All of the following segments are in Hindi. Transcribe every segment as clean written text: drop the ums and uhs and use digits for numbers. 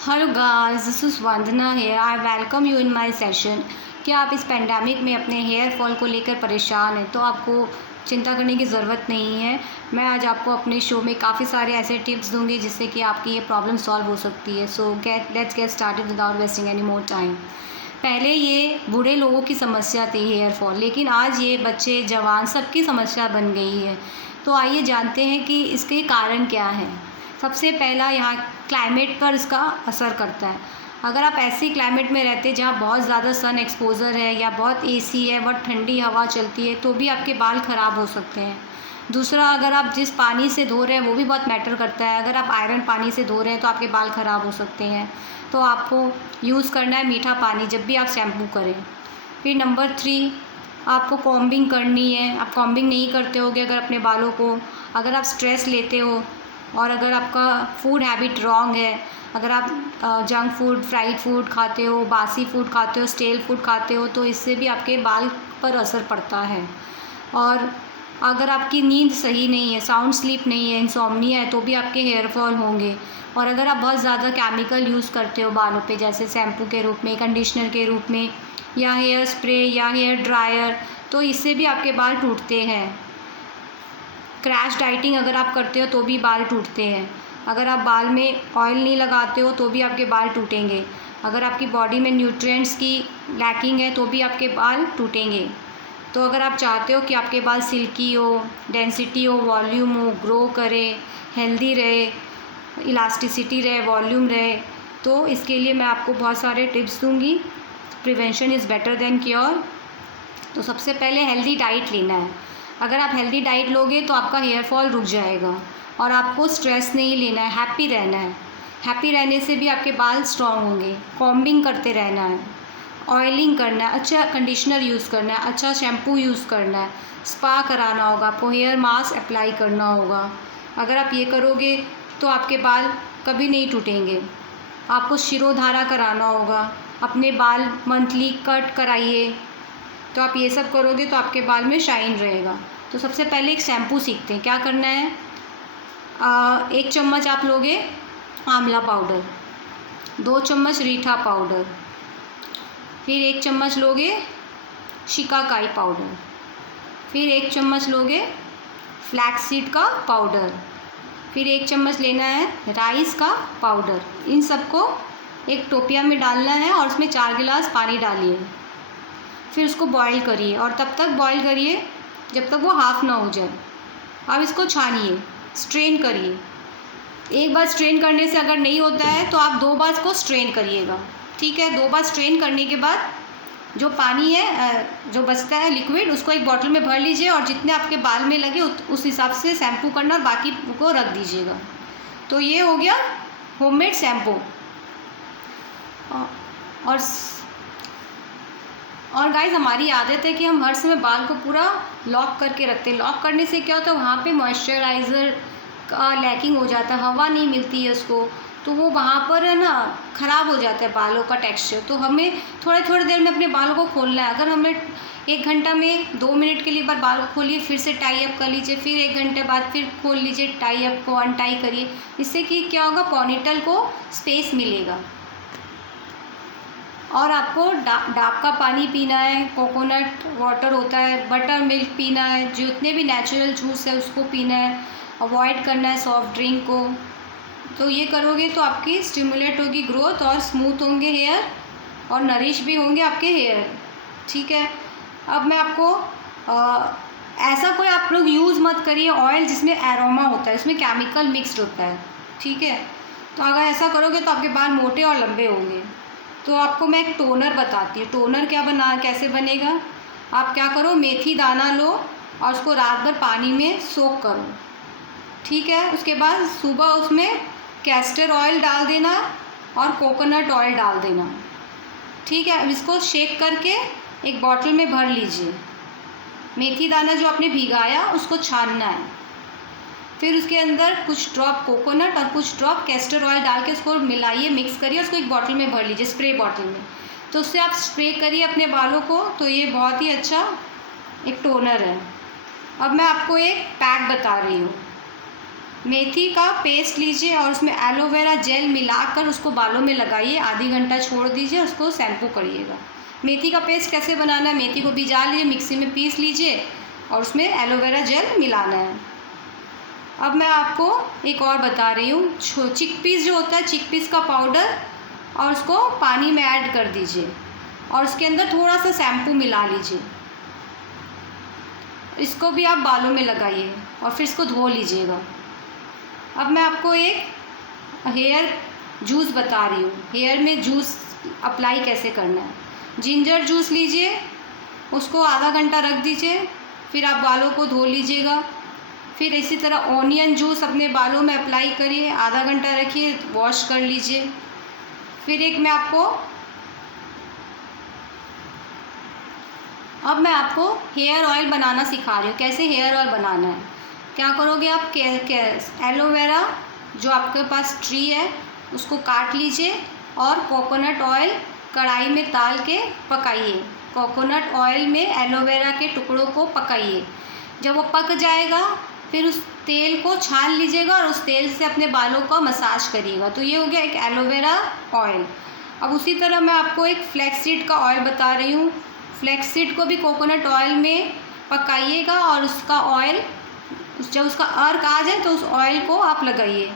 Hello guys, this is Vandana here. I welcome you in my session. क्या आप इस पेंडेमिक में अपने हेयर फॉल को लेकर परेशान हैं? तो आपको चिंता करने की ज़रूरत नहीं है। मैं आज आपको अपने शो में काफ़ी सारे ऐसे टिप्स दूंगी जिससे कि आपकी ये प्रॉब्लम सॉल्व हो सकती है। So let's get started without wasting any more time. पहले ये बूढ़े लोगों की समस्या थी हेयर फॉल, लेकिन आज ये बच्चे जवान सबकी समस्या बन गई है। तो आइए जानते हैं कि इसके कारण क्या है। सबसे पहला, यहाँ क्लाइमेट पर इसका असर करता है। अगर आप ऐसी क्लाइमेट में रहते जहाँ बहुत ज़्यादा सन एक्सपोज़र है या बहुत एसी है, बहुत ठंडी हवा चलती है, तो भी आपके बाल ख़राब हो सकते हैं। दूसरा, अगर आप जिस पानी से धो रहे हैं वो भी बहुत मैटर करता है। अगर आप आयरन पानी से धो रहे हैं तो आपके बाल ख़राब हो सकते हैं। तो आपको यूज़ करना है मीठा पानी जब भी आप शैम्पू करें। फिर नंबर 3, आपको कॉम्बिंग करनी है। आप कॉम्बिंग नहीं करते होगे अगर अपने बालों को, अगर आप स्ट्रेस लेते हो और अगर आपका फूड हैबिट रॉन्ग है, अगर आप जंक फूड, फ्राइड फूड खाते हो, बासी फूड खाते हो, स्टेल फूड खाते हो, तो इससे भी आपके बाल पर असर पड़ता है। और अगर आपकी नींद सही नहीं है, साउंड स्लीप नहीं है, इंसोम्निया है, तो भी आपके हेयर फॉल होंगे। और अगर आप बहुत ज़्यादा केमिकल यूज़ करते हो बालों पे, जैसे शैम्पू के रूप में, कंडीशनर के रूप में, या हेयर स्प्रे या हेयर ड्रायर, तो इससे भी आपके बाल टूटते हैं। क्रैश डाइटिंग अगर आप करते हो तो भी बाल टूटते हैं। अगर आप बाल में ऑयल नहीं लगाते हो तो भी आपके बाल टूटेंगे। अगर आपकी बॉडी में न्यूट्रिएंट्स की लैकिंग है तो भी आपके बाल टूटेंगे। तो अगर आप चाहते हो कि आपके बाल सिल्की हो, डेंसिटी हो, वॉल्यूम हो, ग्रो करे, हेल्दी रहे, इलास्टिसिटी रहे, वॉल्यूम रहे, तो इसके लिए मैं आपको बहुत सारे टिप्स दूंगी। Prevention is better than cure. तो सबसे पहले हेल्दी डाइट लेना है। अगर आप हेल्दी डाइट लोगे तो आपका हेयर फॉल रुक जाएगा। और आपको स्ट्रेस नहीं लेना है, हैप्पी रहना है। हैप्पी रहने से भी आपके बाल स्ट्रॉन्ग होंगे। कॉम्बिंग करते रहना है, ऑयलिंग करना है, अच्छा कंडीशनर यूज़ करना है, अच्छा शैम्पू यूज़ करना है, स्पा कराना होगा आपको, हेयर मास्क अप्लाई करना होगा। अगर आप ये करोगे तो आपके बाल कभी नहीं टूटेंगे। आपको शिरोधारा कराना होगा, अपने बाल मंथली कट कराइए। तो आप ये सब करोगे तो आपके बाल में शाइन रहेगा। तो सबसे पहले एक शैम्पू सीखते हैं। क्या करना है, 1 चम्मच आप लोगे आंवला पाउडर, 2 चम्मच रीठा पाउडर, फिर 1 चम्मच लोगे शिकाकाई पाउडर, फिर 1 चम्मच लोगे फ्लैक्स सीड का पाउडर, फिर 1 चम्मच लेना है राइस का पाउडर। इन सबको एक टोपिया में डालना है और उसमें 4 गिलास पानी डालिए। फिर उसको बॉईल करिए और तब तक बॉईल करिए जब तक वो हाफ़ ना हो जाए। अब इसको छानिए, स्ट्रेन करिए। एक बार स्ट्रेन करने से अगर नहीं होता है तो आप 2 बार इसको स्ट्रेन करिएगा, ठीक है। 2 बार स्ट्रेन करने के बाद जो पानी है, जो बचता है लिक्विड, उसको एक बॉटल में भर लीजिए और जितने आपके बाल में लगे उस हिसाब से शैम्पू करना और बाकी को रख दीजिएगा। तो ये हो गया होममेड शैम्पू। और गाइज़, हमारी आदत है कि हम हर समय बाल को पूरा लॉक करके रखते हैं। लॉक करने से क्या होता है, वहाँ पे मॉइस्चराइज़र का लैकिंग हो जाता है, हवा नहीं मिलती है उसको, तो वो वहाँ पर है ना ख़राब हो जाता है बालों का टेक्सचर। तो हमें थोड़ी देर में अपने बालों को खोलना है। अगर हमें 1 घंटा में 2 मिनट के लिए बार बाल खोलिए, फिर से टाई अप कर लीजिए, फिर 1 घंटे बाद फिर खोल लीजिए, टाई अप को अनटाई करिए। इससे कि क्या होगा, पोनीटेल को स्पेस मिलेगा। और आपको डाब का पानी पीना है, कोकोनट वाटर होता है, बटर मिल्क पीना है, जितने भी नेचुरल जूस है उसको पीना है, अवॉइड करना है सॉफ्ट ड्रिंक को। तो ये करोगे तो आपकी स्टिमुलेट होगी ग्रोथ और स्मूथ होंगे हेयर और नरिश भी होंगे आपके हेयर, ठीक है। अब मैं आपको ऐसा कोई आप लोग यूज़ मत करिए ऑयल जिसमें एरोमा होता है, इसमें केमिकल मिक्सड होता है, ठीक है। तो अगर ऐसा करोगे तो आपके बाल मोटे और लंबे होंगे। तो आपको मैं एक टोनर बताती हूँ। टोनर कैसे बनेगा। आप क्या करो, मेथी दाना लो और उसको रात भर पानी में सोक करो, ठीक है। उसके बाद सुबह उसमें कैस्टर ऑयल डाल देना और कोकोनट ऑयल डाल देना, ठीक है। अब इसको शेक करके एक बॉटल में भर लीजिए। मेथी दाना जो आपने भिगाया उसको छानना है, फिर उसके अंदर कुछ ड्रॉप कोकोनट और कुछ ड्रॉप कैस्टर ऑयल डाल के उसको मिलाइए, मिक्स करिए, उसको एक बॉटल में भर लीजिए, स्प्रे बॉटल में। तो उससे आप स्प्रे करिए अपने बालों को। तो ये बहुत ही अच्छा एक टोनर है। अब मैं आपको एक पैक बता रही हूँ। मेथी का पेस्ट लीजिए और उसमें एलोवेरा जेल मिलाकर उसको बालों में लगाइए, आधी घंटा छोड़ दीजिए, उसको शैम्पू करिएगा। मेथी का पेस्ट कैसे बनाना है, मेथी को भिजा लीजिए, मिक्सी में पीस लीजिए और उसमें एलोवेरा जेल मिलाना है। अब मैं आपको एक और बता रही हूँ, चिकपीस जो होता है, चिकपीस का पाउडर, और उसको पानी में ऐड कर दीजिए और उसके अंदर थोड़ा सा शैम्पू मिला लीजिए। इसको भी आप बालों में लगाइए और फिर इसको धो लीजिएगा। अब मैं आपको एक हेयर जूस बता रही हूँ, हेयर में जूस अप्लाई कैसे करना है। जिंजर जूस लीजिए, उसको आधा घंटा रख दीजिए, फिर आप बालों को धो लीजिएगा। फिर इसी तरह ऑनियन जूस अपने बालों में अप्लाई करिए, आधा घंटा रखिए, वॉश कर लीजिए। फिर अब मैं आपको हेयर ऑयल बनाना सिखा रही हूँ, कैसे हेयर ऑयल बनाना है। क्या करोगे आप, एलोवेरा जो आपके पास ट्री है उसको काट लीजिए और कोकोनट ऑयल कढ़ाई में डाल के पकाइए। कोकोनट ऑयल में एलोवेरा के टुकड़ों को पकाइए। जब वो पक जाएगा फिर उस तेल को छान लीजिएगा और उस तेल से अपने बालों का मसाज करिएगा। तो ये हो गया एक एलोवेरा ऑयल। अब उसी तरह मैं आपको एक फ्लैक्ससीड का ऑयल बता रही हूँ। फ्लैक्ससीड को भी कोकोनट ऑयल में पकाइएगा और उसका ऑयल, जब उसका अर्क आ जाए तो उस ऑयल को आप लगाइए।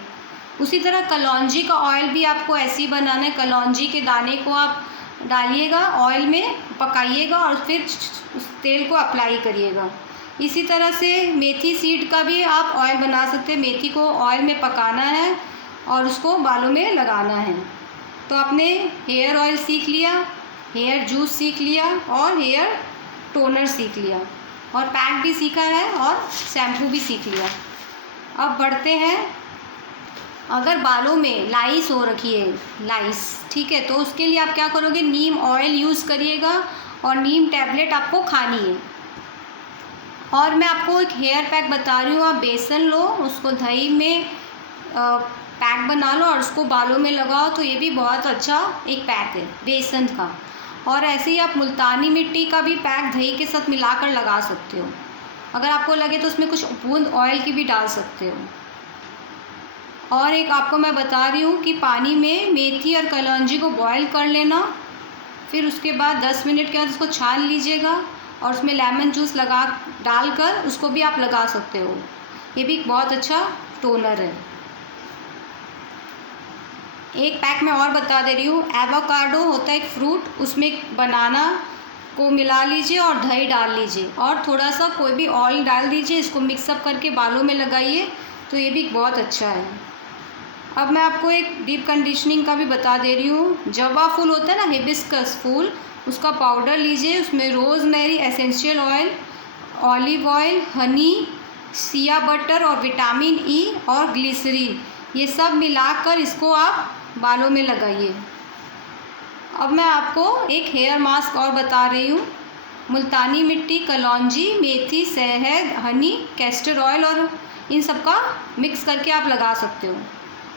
उसी तरह कलौंजी का ऑयल भी आपको ऐसे ही बनाना है। कलौंजी के दाने को आप डालिएगा, ऑयल में पकाइएगा और फिर उस तेल को अप्लाई करिएगा। इसी तरह से मेथी सीड का भी आप ऑयल बना सकते हैं। मेथी को ऑयल में पकाना है और उसको बालों में लगाना है। तो आपने हेयर ऑयल सीख लिया, हेयर जूस सीख लिया और हेयर टोनर सीख लिया और पैक भी सीखा है और शैम्पू भी सीख लिया। अब बढ़ते हैं, अगर बालों में लाइस हो रखी है, लाइस, ठीक है, तो उसके लिए आप क्या करोगे, नीम ऑयल यूज़ करिएगा और नीम टैबलेट आपको खानी है। और मैं आपको एक हेयर पैक बता रही हूँ, आप बेसन लो, उसको दही में पैक बना लो और उसको बालों में लगाओ, तो ये भी बहुत अच्छा एक पैक है बेसन का। और ऐसे ही आप मुल्तानी मिट्टी का भी पैक दही के साथ मिलाकर लगा सकते हो। अगर आपको लगे तो उसमें कुछ बूंद ऑयल की भी डाल सकते हो। और एक आपको मैं बता रही हूँ कि पानी में मेथी और कलौंजी को बॉईल कर लेना, फिर उसके बाद 10 मिनट के बाद उसको छान लीजिएगा और उसमें लेमन जूस डालकर उसको भी आप लगा सकते हो। ये भी बहुत अच्छा टोनर है। एक पैक मैं और बता दे रही हूँ, एवोकाडो होता है एक फ्रूट, उसमें बनाना को मिला लीजिए और दही डाल लीजिए और थोड़ा सा कोई भी ऑयल डाल दीजिए, इसको मिक्सअप करके बालों में लगाइए, तो ये भी बहुत अच्छा है। अब मैं आपको एक डीप कंडीशनिंग का भी बता दे रही हूँ। जवा फूल होता है ना, हिबिस्कस फूल, उसका पाउडर लीजिए, उसमें rosemary essential oil, olive oil, Honey, Siya butter और विटामिन ई और ग्लिसरीन, ये सब मिलाकर इसको आप बालों में लगाइए। अब मैं आपको एक हेयर मास्क और बता रही हूँ। मुल्तानी मिट्टी, कलौंजी, मेथी, शहद, हनी, कैस्टर ऑयल और इन सब का मिक्स करके आप लगा सकते हो।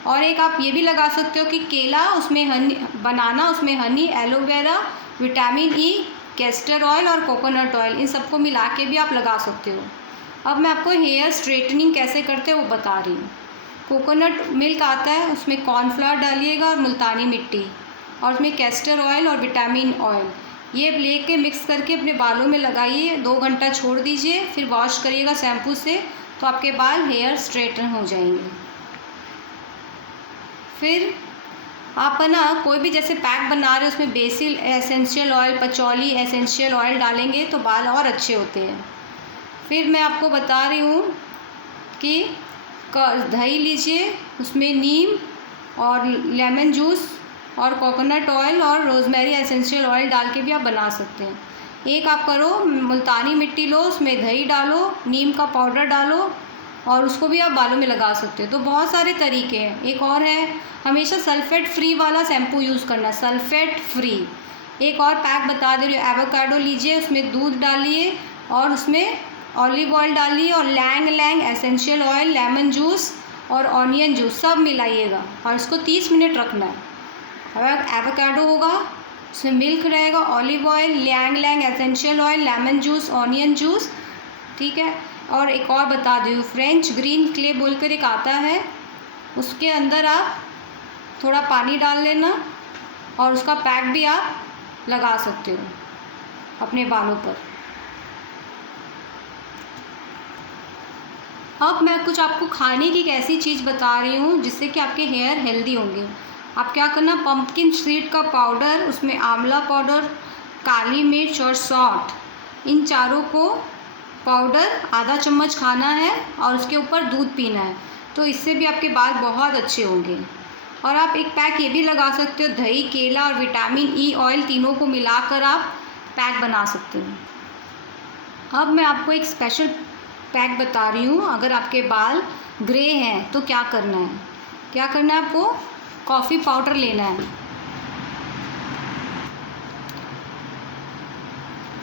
और एक आप ये भी लगा सकते हो कि केला, उसमें हनी, बनाना, उसमें Honey, aloe vera, vitamin E, castor oil और कोकोनट ऑयल, इन सबको मिला के भी आप लगा सकते हो। अब मैं आपको हेयर स्ट्रेटनिंग कैसे करते हैं वो बता रही हूँ। कोकोनट मिल्क आता है, उसमें कॉर्नफ्लावर डालिएगा और मुल्तानी मिट्टी और उसमें कैस्टर ऑयल और विटामिन ऑयल, ये लेके मिक्स करके अपने बालों में लगाइए, 2 घंटा छोड़ दीजिए, फिर वॉश करिएगा शैम्पू से, तो आपके बाल हेयर स्ट्रेटन हो जाएंगे। फिर आप ना कोई भी जैसे पैक बना रहे हो उसमें basil essential oil, patchouli essential oil डालेंगे तो बाल और अच्छे होते हैं। फिर मैं आपको बता रही हूँ कि दही लीजिए, उसमें नीम और लेमन जूस और कोकोनट ऑयल और रोज़मेरी एसेंशियल ऑयल डाल के भी आप बना सकते हैं। एक आप करो, मुल्तानी मिट्टी लो, उसमें दही डालो, नीम का पाउडर डालो और उसको भी आप बालों में लगा सकते हो। तो बहुत सारे तरीके हैं। एक और है, हमेशा सल्फेट फ्री वाला शैम्पू यूज़ करना, सल्फेट फ्री। एक और पैक बता दे रही हूँ, एवोकाडो लीजिए, उसमें दूध डालिए और उसमें ऑलिव ऑयल डालिए और लैंग एसेंशियल ऑयल, लेमन जूस और ऑनियन जूस सब मिलाइएगा और इसको 30 मिनट रखना है। एवोकाडो होगा, उसमें मिल्क रहेगा, ऑलिव ऑयल, लैंग essential oil, lemon juice, onion juice, ठीक है। और एक और बता दूँ, फ्रेंच ग्रीन क्ले बोलकर एक आता है, उसके अंदर आप थोड़ा पानी डाल लेना और उसका पैक भी आप लगा सकते हो अपने बालों पर। अब मैं कुछ आपको खाने की एक ऐसी चीज़ बता रही हूँ जिससे कि आपके हेयर हेल्दी होंगे। आप क्या करना, पंपकिन सीड का पाउडर, उसमें आंवला पाउडर, काली मिर्च और सौंठ, इन चारों को पाउडर आधा चम्मच खाना है और उसके ऊपर दूध पीना है। तो इससे भी आपके बाल बहुत अच्छे होंगे। और आप एक पैक ये भी लगा सकते हो, दही, केला और विटामिन ई ऑयल तीनों को मिलाकर आप पैक बना सकते हो। अब मैं आपको एक स्पेशल पैक बता रही हूँ। अगर आपके बाल ग्रे हैं तो क्या करना है, आपको कॉफ़ी पाउडर लेना है।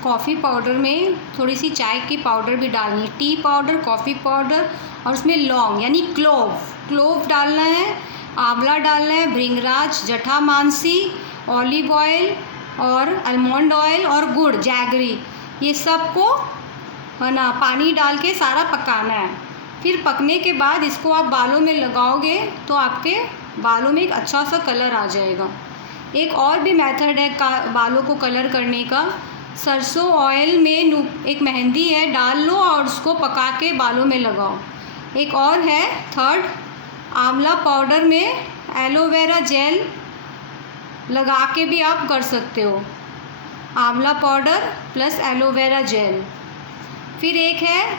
कॉफ़ी पाउडर में थोड़ी सी चाय की पाउडर भी डालनी है, टी पाउडर, कॉफ़ी पाउडर, और उसमें लौंग यानी क्लोव डालना है, आंवला डालना है, भृंगराज, जटामांसी, ऑलिव ऑयल और आलमंड ऑयल और गुड़, जैगरी, ये सब को है ना पानी डाल के सारा पकाना है। फिर पकने के बाद इसको आप बालों में लगाओगे तो आपके बालों में एक अच्छा सा कलर आ जाएगा। एक और भी मेथड है बालों को कलर करने का। सरसों ऑयल में एक मेहंदी है, डाल लो और उसको पका के बालों में लगाओ। एक और है थर्ड, आंवला पाउडर में एलोवेरा जेल लगा के भी आप कर सकते हो, आंवला पाउडर प्लस एलोवेरा जेल। फिर एक है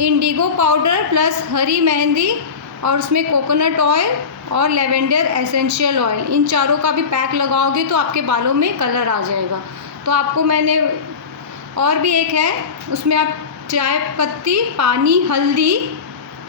इंडिगो पाउडर प्लस हरी मेहंदी और उसमें कोकोनट ऑयल और लेवेंडर एसेंशियल ऑयल, इन चारों का भी पैक लगाओगे तो आपके बालों में कलर आ जाएगा। तो आपको मैंने और भी एक है, उसमें आप चाय पत्ती, पानी, हल्दी,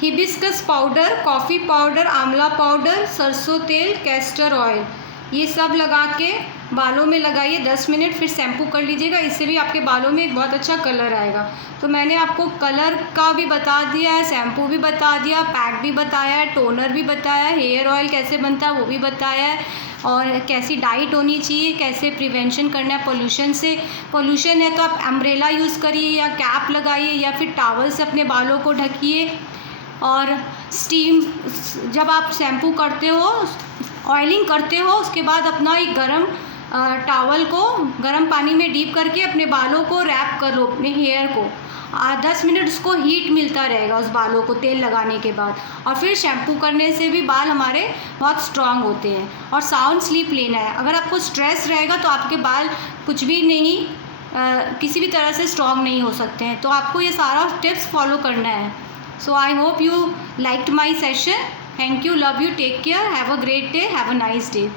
हिबिस्कस पाउडर, कॉफ़ी पाउडर, आंवला पाउडर, सरसों तेल, कैस्टर ऑयल, ये सब लगा के बालों में लगाइए 10 मिनट, फिर शैम्पू कर लीजिएगा। इससे भी आपके बालों में एक बहुत अच्छा कलर आएगा। तो मैंने आपको कलर का भी बता दिया है, शैम्पू भी बता दिया, पैक भी बताया है, टोनर भी बताया है, हेयर ऑयल कैसे बनता है वो भी बताया है, और कैसी डाइट होनी चाहिए, कैसे प्रिवेंशन करना है पोल्यूशन से। पोल्यूशन है तो आप अम्ब्रेला यूज़ करिए या कैप लगाइए या फिर टॉवल से अपने बालों को ढकिए। और स्टीम, जब आप शैम्पू करते हो, ऑयलिंग करते हो, उसके बाद अपना एक गरम टॉवल को गर्म पानी में डीप करके अपने बालों को रैप कर लो, अपने हेयर को 10 मिनट उसको हीट मिलता रहेगा उस बालों को तेल लगाने के बाद। और फिर शैम्पू करने से भी बाल हमारे बहुत स्ट्रांग होते हैं। और साउंड स्लीप लेना है। अगर आपको स्ट्रेस रहेगा तो आपके बाल कुछ भी नहीं किसी भी तरह से स्ट्रांग नहीं हो सकते हैं। तो आपको ये सारा टिप्स फॉलो करना है। So I hope you liked my session. Thank you, love you, take care, have a great day, have a nice day.